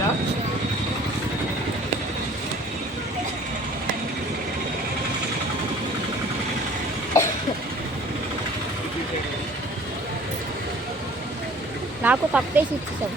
కొద్దిగా నాకు తప్పేసి ఇచ్చేసావు.